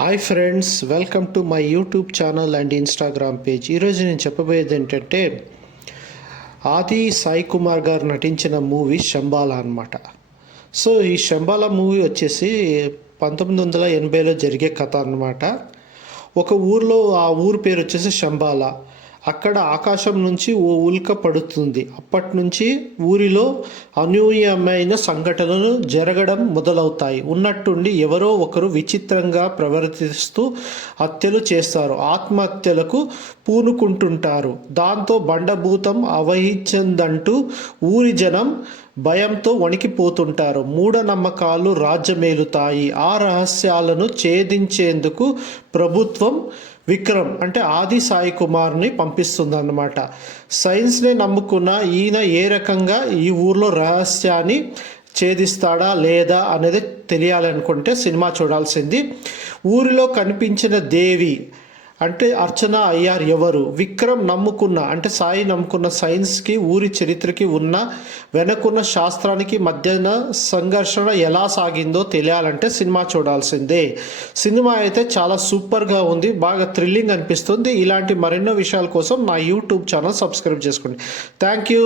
Hi friends, welcome to my YouTube channel and Instagram page. ఈరోజు నేను చెప్పబోయేది ఏంటంటే ఆది సాయి కుమార్ గారు నటించిన మూవీ శంబాల అనమాట. సో ఈ శంబాల మూవీ వచ్చేసి 1980లో జరిగే కథ అనమాట. ఒక ఊర్లో ఆ ఊరు పేరు వచ్చేసి శంబాల. అక్కడ ఆకాశం నుంచి ఓ ఉల్క పడుతుంది. అప్పటి నుంచి ఊరిలో అనూహ్యమైన సంఘటనలు జరగడం మొదలవుతాయి. ఉన్నట్టుండి ఎవరో ఒకరు విచిత్రంగా ప్రవర్తిస్తూ హత్యలు చేస్తారు, ఆత్మహత్యలకు పూనుకుంటుంటారు. దాంతో బండభూతం అవహించిందంటూ ఊరి జనం భయంతో వణికిపోతుంటారు. మూఢనమ్మకాలు రాజ్యమేలుతాయి. ఆ రహస్యాలను ఛేదించేందుకు ప్రభుత్వం విక్రమ్ అంటే ఆది సాయి కుమార్ని పంపిస్తుందన్నమాట. సైన్స్ని నమ్ముకున్న ఈయన ఏ రకంగా ఈ ఊర్లో రహస్యాన్ని ఛేదిస్తాడా లేదా అనేది తెలియాలనుకుంటే సినిమా చూడాల్సింది. ఊరిలో కనిపించిన దేవి అంటే అర్చన అయ్యార్ ఎవరు? విక్రమ్ నమ్ముకున్న అంటే సాయి నమ్ముకున్న సైన్స్కి ఊరి చరిత్రకి ఉన్న వెనకున్న శాస్త్రానికి మధ్యన సంఘర్షణ ఎలా సాగిందో తెలియాలంటే సినిమా చూడాల్సిందే. సినిమా అయితే చాలా సూపర్గా ఉంది, బాగా థ్రిల్లింగ్ అనిపిస్తుంది. ఇలాంటి మరెన్నో విషయాల కోసం నా యూట్యూబ్ ఛానల్ సబ్స్క్రైబ్ చేసుకోండి. Thank you.